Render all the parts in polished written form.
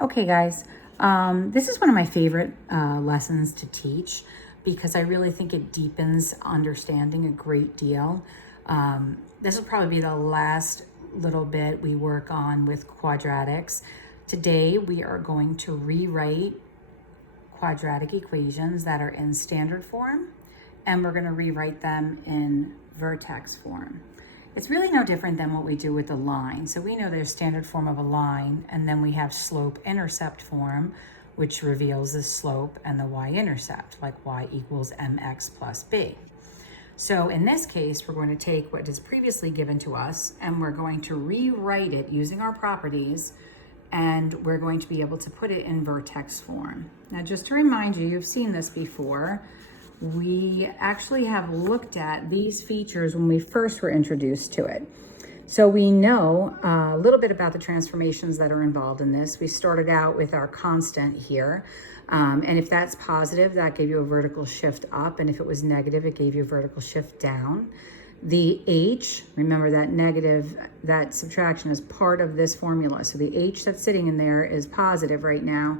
Okay, guys, this is one of my favorite lessons to teach because I really think it deepens understanding a great deal. This will probably be the last little bit we work on with quadratics. Today, we are going to rewrite quadratic equations that are in standard form, and we're going to rewrite them in vertex form. It's really no different than what we do with a line. So we know there's standard form of a line, and then we have slope-intercept form, which reveals the slope and the y-intercept, like y equals mx plus b. So in this case, we're going to take what is previously given to us, and we're going to rewrite it using our properties, and we're going to be able to put it in vertex form. Now, just to remind you, you've seen this before. We actually have looked at these features when we first were introduced to it. So we know a little bit about the transformations that are involved in this. We started out with our constant here. And if that's positive, that gave you a vertical shift up. And if it was negative, it gave you a vertical shift down. The h, remember that negative, that subtraction is part of this formula. So the h that's sitting in there is positive right now.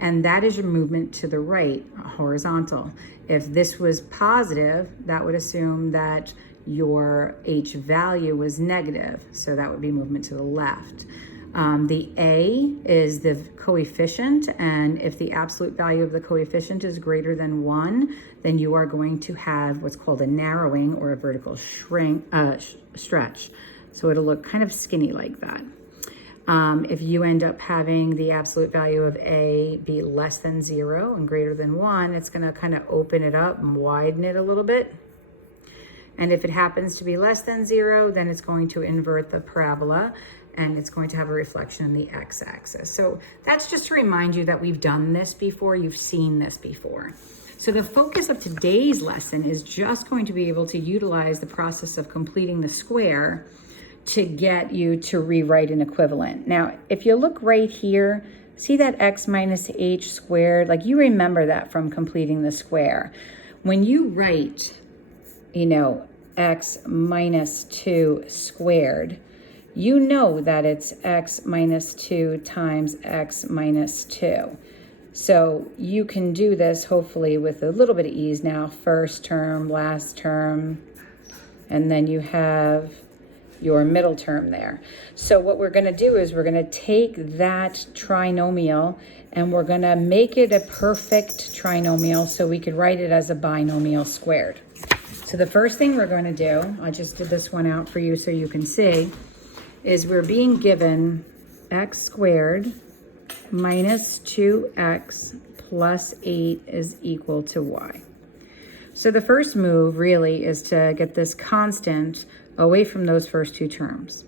And that is your movement to the right, horizontal. If this was positive, that would assume that your h value was negative. So that would be movement to the left. The a is the coefficient, and if the absolute value of the coefficient is greater than 1, then you are going to have what's called a narrowing or a vertical stretch. So it'll look kind of skinny like that. If you end up having the absolute value of a be less than 0 and greater than 1, it's going to kind of open it up and widen it a little bit. And if it happens to be less than 0, then it's going to invert the parabola, and it's going to have a reflection in the x-axis. So that's just to remind you that we've done this before, you've seen this before. So the focus of today's lesson is just going to be able to utilize the process of completing the square to get you to rewrite an equivalent. Now, if you look right here, see that x minus h squared? Like, you remember that from completing the square. When you write, x minus 2 squared, you know that it's x minus 2 times x minus 2. So you can do this hopefully with a little bit of ease now. First term, last term, and then you have your middle term there. So what we're going to do is we're going to take that trinomial and we're going to make it a perfect trinomial so we could write it as a binomial squared. So the first thing we're going to do, I just did this one out for you so you can see, is we're being given x squared minus 2x plus 8 is equal to y. So the first move really is to get this constant away from those first two terms.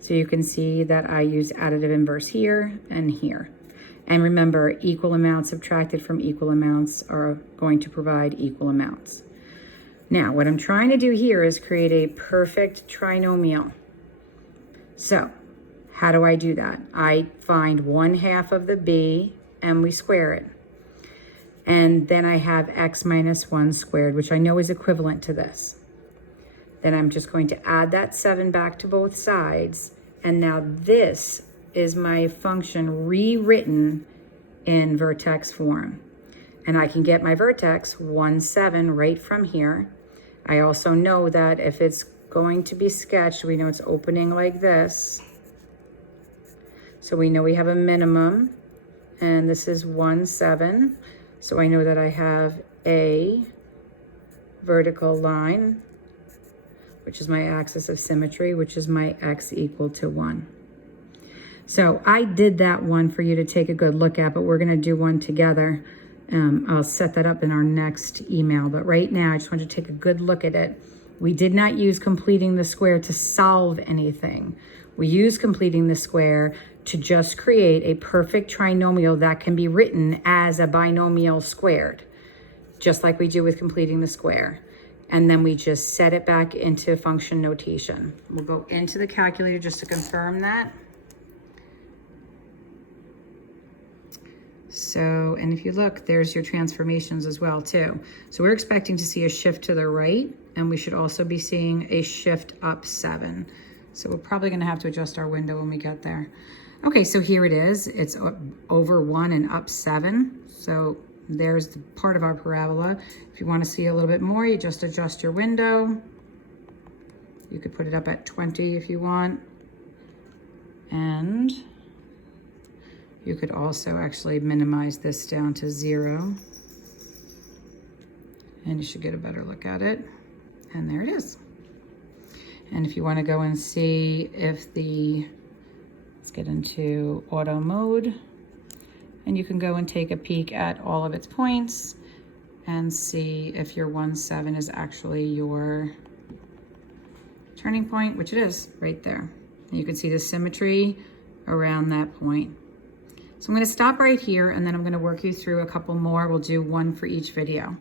So you can see that I use additive inverse here and here. And remember, equal amounts subtracted from equal amounts are going to provide equal amounts. Now, what I'm trying to do here is create a perfect trinomial. So how do I do that? I find 1/2 of the b and we square it. And then I have x minus 1 squared, which I know is equivalent to this. Then I'm just going to add that 7 back to both sides. And now this is my function rewritten in vertex form. And I can get my vertex 1, 7 right from here. I also know that if it's going to be sketched, we know it's opening like this. So we know we have a minimum, and this is 1, 7. So I know that I have a vertical line, which is my axis of symmetry, which is my x equal to 1. So I did that one for you to take a good look at, but we're going to do one together. I'll set that up in our next email. But right now, I just want you to take a good look at it. We did not use completing the square to solve anything. We used completing the square to just create a perfect trinomial that can be written as a binomial squared, just like we do with completing the square. And then we just set it back into function notation. We'll go into the calculator just to confirm that. So, and if you look, there's your transformations as well too. So we're expecting to see a shift to the right, and we should also be seeing a shift up 7. So we're probably gonna have to adjust our window when we get there. Okay, so here it is. It's over 1 and up 7. So there's the part of our parabola. If you want to see a little bit more, you just adjust your window. You could put it up at 20 if you want. And you could also actually minimize this down to 0. And you should get a better look at it. And there it is. And if you want to go and see if let's get into auto mode, and you can go and take a peek at all of its points and see if your 1, 7 is actually your turning point, which it is right there. And you can see the symmetry around that point. So I'm going to stop right here, and then I'm going to work you through a couple more. We'll do one for each video.